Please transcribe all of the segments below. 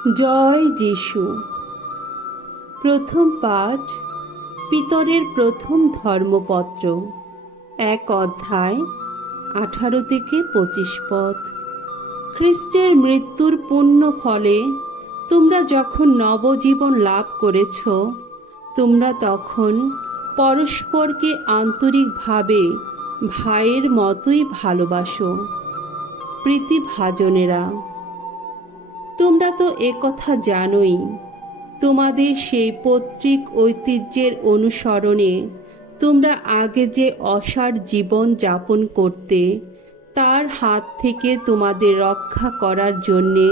জয় যিশু। প্রথম পাঠ, পিতরের প্রথম ধর্মপত্র, 1 অধ্যায়, 18 থেকে 25 পদ। খ্রিস্টের মৃত্যুর পুণ্য ফলে তোমরা যখন নবজীবন লাভ করেছ, তোমরা তখন পরস্পরকে আন্তরিকভাবে ভাইয়ের মতোই ভালোবাসো। প্রীতিভাজনেরা, তোমরা তো একথা জানোই, তোমাদের সেই পৈতৃক ঐতিহ্যের অনুসরণে তোমরা আগে যে অসার জীবন যাপন করতে, তার হাত থেকে তোমাদের রক্ষা করার জন্যে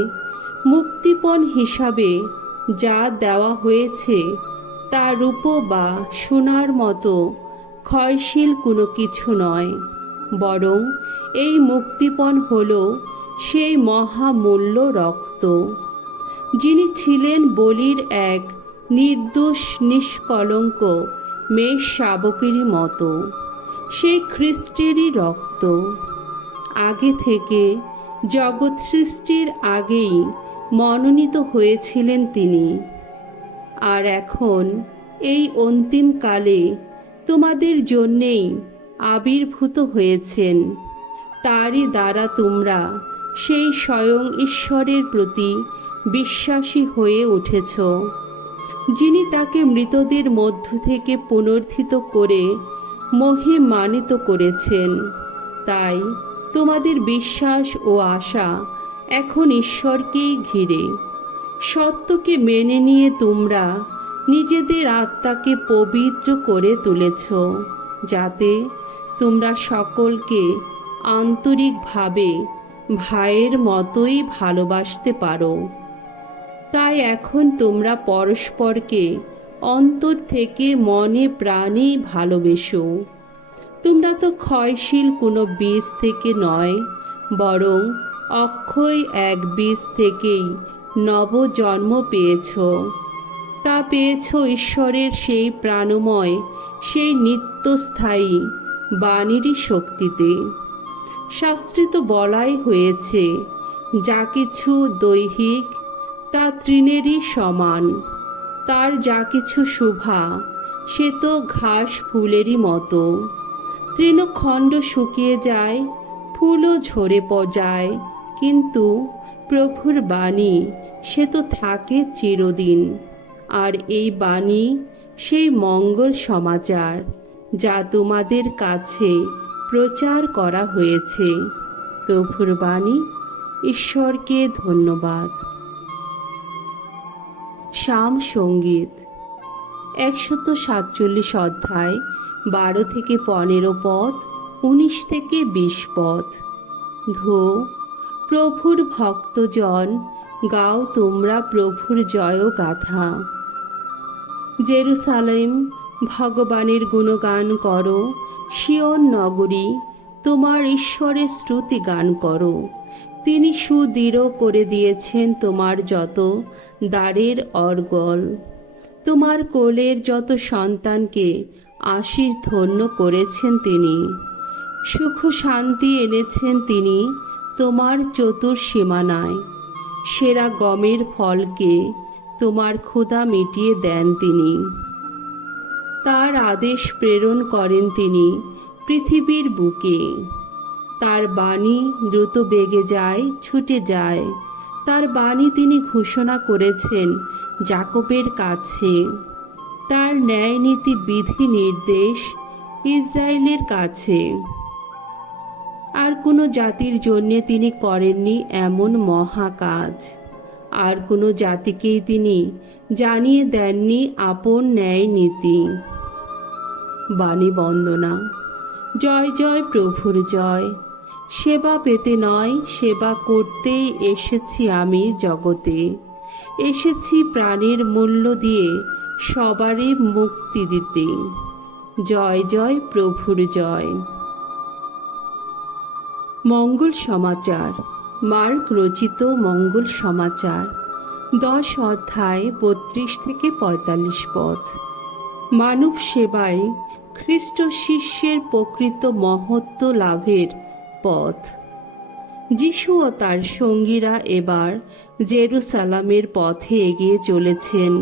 মুক্তিপণ হিসাবে যা দেওয়া হয়েছে তা রূপ বা সোনার মতো ক্ষয়শীল কোনো কিছু নয়, বরং এই মুক্তিপণ হল সেই মহামূল্য রক্ত, যিনি ছিলেন বলির এক নির্দোষ নিষ্কলঙ্ক মেষ শাবকেরই মতো। সেই খ্রিস্টেরই রক্ত। আগে থেকে, জগৎ সৃষ্টির আগেই মনোনীত হয়েছিলেন তিনি, আর এখন এই অন্তিমকালে তোমাদের জন্যেই আবির্ভূত হয়েছেন। তারই দ্বারা তোমরা সেই স্বয়ং ঈশ্বরের প্রতি বিশ্বাসী হয়ে উঠেছ, যিনি তাকে মৃতদের মধ্য থেকে পুনরুত্থিত করে মহিমান্বিত করেছেন। তাই তোমাদের বিশ্বাস ও আশা এখন ঈশ্বরকেই ঘিরে। সত্যকে মেনে নিয়ে তোমরা নিজেদের আত্মাকে পবিত্র করে তুলেছ, যাতে তোমরা সকলকে আন্তরিকভাবে ভাইয়ের মতোই ভালোবাসতে পারো। তাই এখন তোমরা পরস্পরকে অন্তর থেকে মনে প্রাণেই ভালোবেসো। তোমরা তো ক্ষয়শীল কোনো বীজ থেকে নয়, বরং অক্ষয় এক বীজ থেকেই নবজন্ম পেয়েছ। তা পেয়েছ ঈশ্বরের সেই প্রাণময়, সেই নিত্যস্থায়ী বাণীরই শক্তিতে। শাস্ত্রে তো বলাই হয়েছে, যা কিছু দৈহিক তা তৃণেরই সমান, তার যা কিছু শোভা সে তো ঘাস ফুলেরই মতো। তৃণখণ্ড শুকিয়ে যায়, ফুলও ঝরে যায়, কিন্তু প্রভুর বাণী সে তো থাকে চিরদিন। আর এই বাণী সেই মঙ্গল সমাচার, যা তোমাদের কাছে প্রচার করা হয়েছে। প্রভুর বাণী। ঈশ্বরকে ধন্যবাদ। শাম সঙ্গীত, 147 অধ্যায়, 12 থেকে 15 পদ, 19 থেকে 20 পদ। ধো, প্রভুর ভক্তজন, গাও তোমরা প্রভুর জয় গাথা। জেরুসালেম, ভগবানের গুণগান করো। সিয়ন নগরী, তোমার ঈশ্বরের স্তুতি গান করো। তিনি সুদৃঢ় করে দিয়েছেন তোমার যত দ্বারের অর্গল। তোমার কোলের যত সন্তানকে আশীষ ধন্য করেছেন তিনি। সুখ শান্তি এনেছেন তিনি তোমার চতুর্সীমানায়। সেরা গমের ফলকে তোমার ক্ষুধা মিটিয়ে দেন তিনি। তার আদেশ প্রেরণ করেন তিনি পৃথিবীর বুকে। তার বাণী দ্রুত বেগে যায়, ছুটে যায়। তার বাণী তিনি ঘোষণা করেছেন যাকবের কাছে। তার ন্যায় নীতি বিধি নির্দেশ ইসরায়েলের কাছে। আর কোনো জাতির জন্যে তিনি করেননি এমন মহা কাজ। আর কোনো জাতিকেই তিনি জানিয়ে দেননি আপন ন্যায় নীতি। বাণী বন্দনা। জয় জয় প্রভুর জয়। সেবা পেতে নয়, সেবা করতেই এসেছি আমি জগতে। এসেছি প্রাণের মূল্য দিয়ে সবারই মুক্তি দিতে। জয় জয় প্রভুর জয়। মঙ্গল সমাচার। মার্ক রচিত মঙ্গল সমাচার, 10 অধ্যায়, 32 থেকে 45 পদ। মানব সেবায় খ্রিস্ট শিষ্যের প্রকৃত মহত্ব লাভের পথ। যিশু ও তার সঙ্গীরা এবার জেরুসালামের পথে এগিয়ে চলেছেন।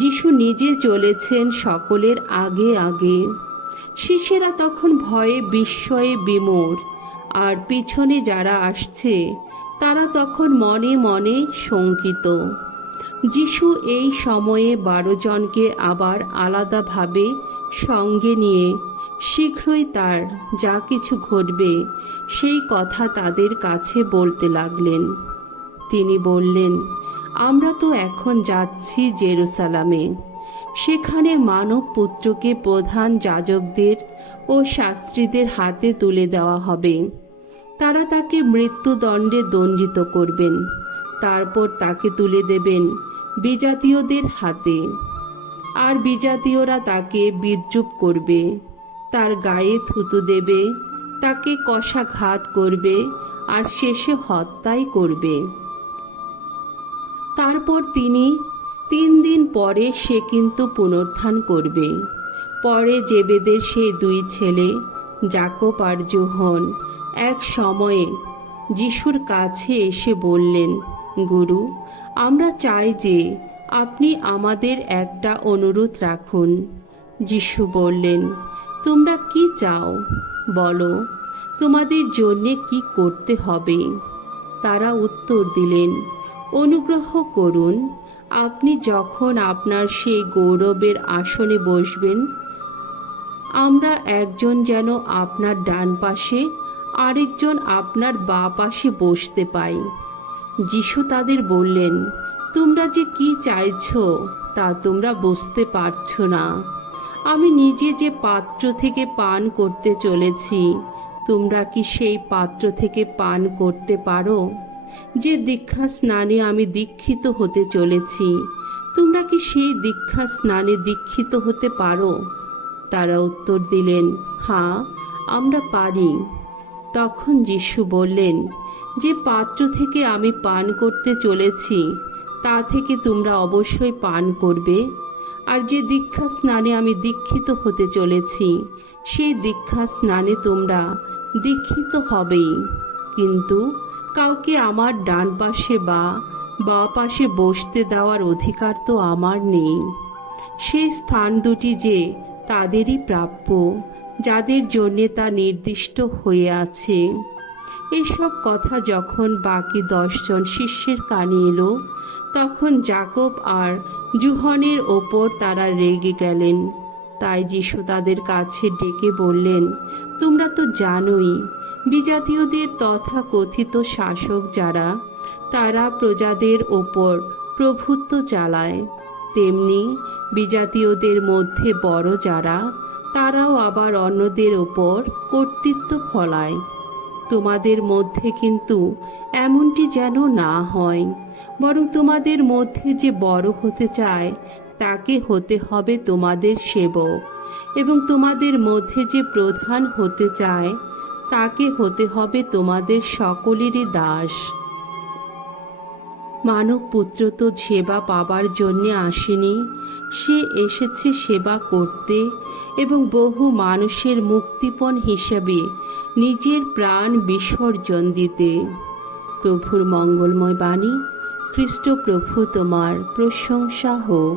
যিশু নিজে চলেছেন সকলের আগে আগে। শিষ্যেরা তখন ভয়ে বিস্ময়ে বিমূঢ়, আর পিছনে যারা আসছে তারা তখন মনে মনে শঙ্কিত। যিশু এই সময়ে 12 জনকে আবার আলাদাভাবে সঙ্গে নিয়ে শীঘ্রই তার যা কিছু ঘটবে সেই কথা তাদের কাছে বলতে লাগলেন। তিনি বললেন, আমরা তো এখন যাচ্ছি জেরুসালামে। সেখানে মানব পুত্রকে প্রধান যাজকদের ও শাস্ত্রীদের হাতে তুলে দেওয়া হবে। তারা তাকে মৃত্যুদণ্ডে দণ্ডিত করবেন, তারপর তাকে তুলে দেবেন বিজাতীয়দের হাতে। আর বিজাতীয়রা তাকে বিদ্রূপ করবে, তার গায়ে থুতু দেবে, তাকে কশাঘাত করবে, আর শেষে হত্যাই করবে। তারপর তিনি 3 দিন পরে সে কিন্তু পুনরুত্থান করবে। পরে জেবেদের সেই 2 ছেলে যাকব আর যোহন এক সময়ে যিশুর কাছে এসে বললেন, গুরু, আমরা চাই যে আপনি আমাদের একটা অনুরোধ রাখুন। যিশু বললেন, তোমরা কি চাও বলো, তোমাদের জন্যে কি করতে হবে? তারা উত্তর দিলেন, অনুগ্রহ করুন, আপনি যখন আপনার সেই গৌরবের আসনে বসবেন, আমরা একজন যেন আপনার ডান পাশে আরেকজন আপনার বাঁ পাশে বসতে পাই। যিশু তাদের বললেন, তোমরা যে কি চাইছো তা তোমরা বুঝতে পারছো না। আমি নিজে যে পাত্র থেকে পান করতে চলেছি, তোমরা কি সেই পাত্র থেকে পান করতে পারো? যে দীক্ষা স্নানে আমি দীক্ষিত হতে চলেছি, তোমরা কি সেই দীক্ষা স্নানে দীক্ষিত হতে পারো? তারা উত্তর দিলেন, হ্যাঁ, আমরা পারি। তখন যিশু বললেন, যে পাত্র থেকে আমি পান করতে চলেছি তা থেকে তোমরা অবশ্যই পান করবে। আর যে দীক্ষা স্নানে আমি দীক্ষিত হতে চলেছি সেই দীক্ষা স্নানে তোমরা দীক্ষিত হবেই। কিন্তু কাউকে আমার ডান পাশে বা বাঁ পাশে বসতে দেওয়ার অধিকার তো আমার নেই। সেই স্থান দুটি যে তাদেরই প্রাপ্য, যাদের জন্যে তা নির্দিষ্ট হয়ে আছে। এসব কথা যখন বাকি 10 জন শিষ্যের কানে এলো, তখন যাকব আর যোহনের ওপর তারা রেগে গেলেন। তাই যিশু তাদের কাছে ডেকে বললেন, তোমরা তো জানোই, বিজাতীয়দের তথাকথিত শাসক যারা, তারা প্রজাদের ওপর প্রভুত্ব চালায়, তেমনি বিজাতীয়দের মধ্যে বড় যারা, তারাও আবার অন্যদের ওপর কর্তৃত্ব ফলায়। তোমাদের মধ্যে কিন্তু এমনটি যেন না হয়, বরং তোমাদের মধ্যে যে বড় হতে চায় তাকে হতে হবে তোমাদের সেবক, এবং তোমাদের মধ্যে যে প্রধান হতে চায় তাকে হতে হবে তোমাদের সকলেরই দাস। মানব পুত্র তো সেবা পাবার জন্যে আসেনি, সে এসেছে সেবা করতে এবং বহু মানুষের মুক্তিপণ হিসাবে নিজের প্রাণ বিসর্জন দিতে। প্রভুর মঙ্গলময় বাণী। খ্রিস্ট প্রভু তোমার প্রশংসা হোক।